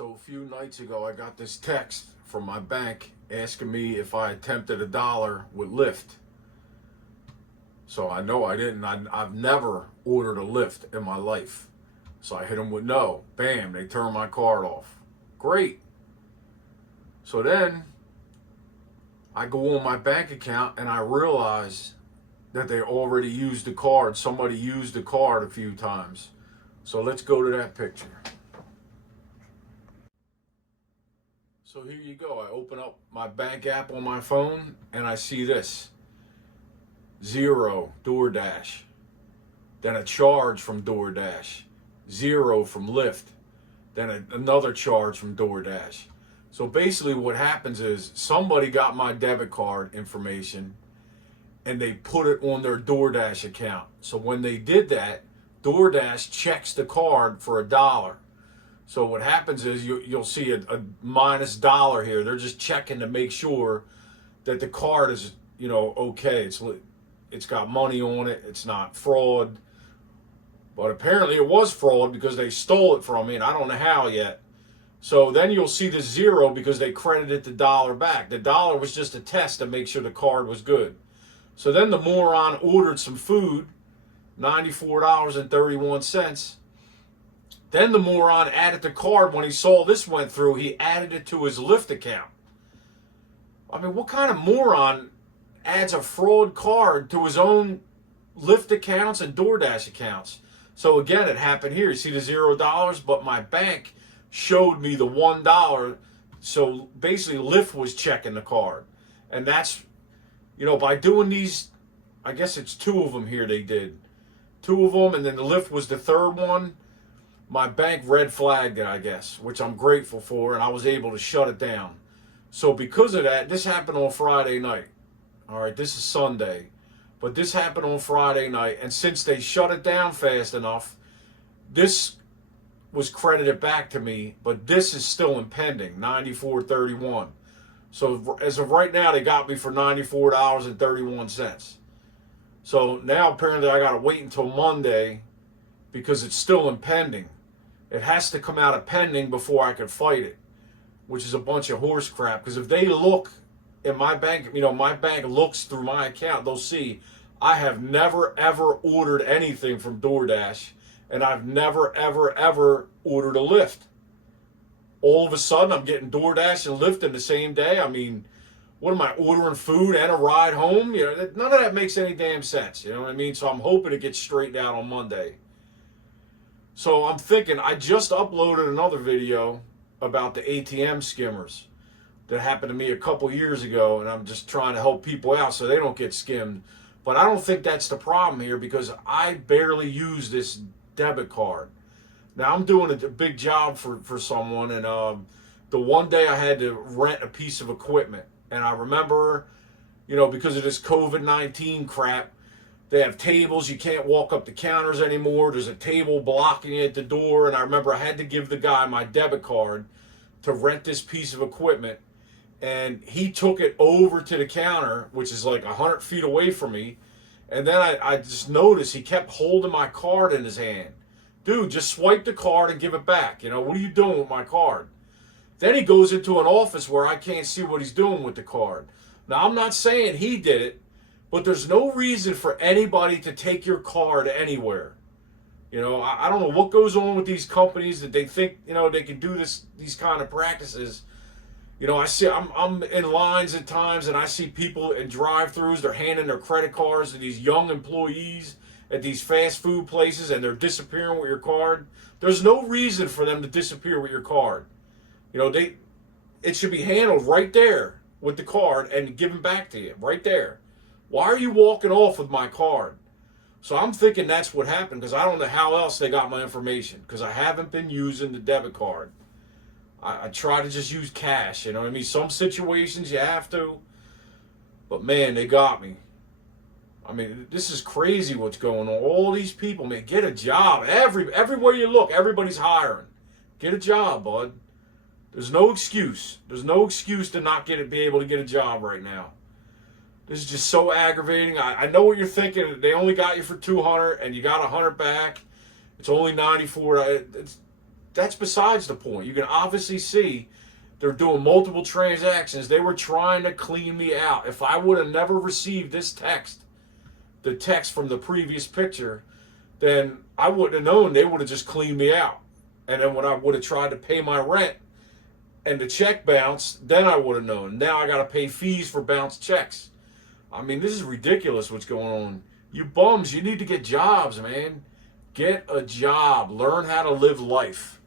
So a few nights ago, I got this text from my bank asking me if I attempted $1 with Lyft. So I know I didn't. I've never ordered a Lyft in my life. So I hit them with no. Bam, they turned my card off. Great. So then I go on my bank account and I realize that they already used the card. Somebody used the card a few times. So let's go to that picture. So here you go. I open up my bank app on my phone and I see this. 0 Doordash. Then a charge from Doordash. 0 from Lyft. Then another charge from Doordash. So basically what happens is somebody got my debit card information and they put it on their Doordash account. So when they did that, Doordash checks the card for $1. So what happens is you'll see a minus $1 here. They're just checking to make sure that the card is, okay. It's got money on it. It's not fraud. But apparently it was fraud because they stole it from me, and I don't know how yet. So then you'll see the 0 because they credited the $1 back. The $1 was just a test to make sure the card was good. So then the moron ordered some food, $94.31. Then the moron added the card when he saw this went through. He added it to his Lyft account. I mean, what kind of moron adds a fraud card to his own Lyft accounts and Doordash accounts? So again, it happened here. You see the $0, but my bank showed me the $1. So basically, Lyft was checking the card. And that's, by doing these, I guess it's 2 of them here they did. 2 of them, and then the Lyft was the 3rd one. My bank red flagged it, I guess, which I'm grateful for, and I was able to shut it down. So because of that, this happened on Friday night. All right, this is Sunday. But this happened on Friday night, and since they shut it down fast enough, this was credited back to me, but this is still impending, $94.31. So as of right now, they got me for $94.31. So now apparently I got to wait until Monday because it's still impending. It has to come out of pending before I can fight it, which is a bunch of horse crap. Because if they look in my bank, my bank looks through my account, they'll see I have never, ever ordered anything from Doordash, and I've never, ever, ever ordered a Lyft. All of a sudden, I'm getting Doordash and Lyft in the same day. I mean, what am I, ordering food and a ride home? None of that makes any damn sense. You know what I mean? So I'm hoping it gets straightened out on Monday. So I'm thinking, I just uploaded another video about the ATM skimmers that happened to me a couple years ago, and I'm just trying to help people out so they don't get skimmed. But I don't think that's the problem here because I barely use this debit card. Now, I'm doing a big job for someone, and the one day I had to rent a piece of equipment. And I remember, because of this COVID-19 crap, they have tables. You can't walk up the counters anymore. There's a table blocking you at the door. And I remember I had to give the guy my debit card to rent this piece of equipment. And he took it over to the counter, which is like 100 feet away from me. And then I just noticed he kept holding my card in his hand. Dude, just swipe the card and give it back. What are you doing with my card? Then he goes into an office where I can't see what he's doing with the card. Now, I'm not saying he did it, but there's no reason for anybody to take your card anywhere. I don't know what goes on with these companies that they think, they can do these kind of practices. I'm in lines at times and I see people in drive-thrus, they're handing their credit cards to these young employees at these fast food places and they're disappearing with your card. There's no reason for them to disappear with your card. It should be handled right there with the card and given back to you right there. Why are you walking off with my card? So I'm thinking that's what happened because I don't know how else they got my information because I haven't been using the debit card. I try to just use cash, Some situations you have to, but man, they got me. I mean, this is crazy what's going on. All these people, man, get a job. Everywhere you look, everybody's hiring. Get a job, bud. There's no excuse. There's no excuse to not be able to get a job right now. This is just so aggravating. I know what you're thinking. They only got you for $200 and you got $100 back. It's only $94. that's besides the point. You can obviously see they're doing multiple transactions. They were trying to clean me out. If I would have never received this text, the text from the previous picture, then I wouldn't have known. They would have just cleaned me out. And then when I would have tried to pay my rent and the check bounced, then I would have known. Now I got to pay fees for bounced checks. I mean, this is ridiculous what's going on. You bums, you need to get jobs, man. Get a job. Learn how to live life.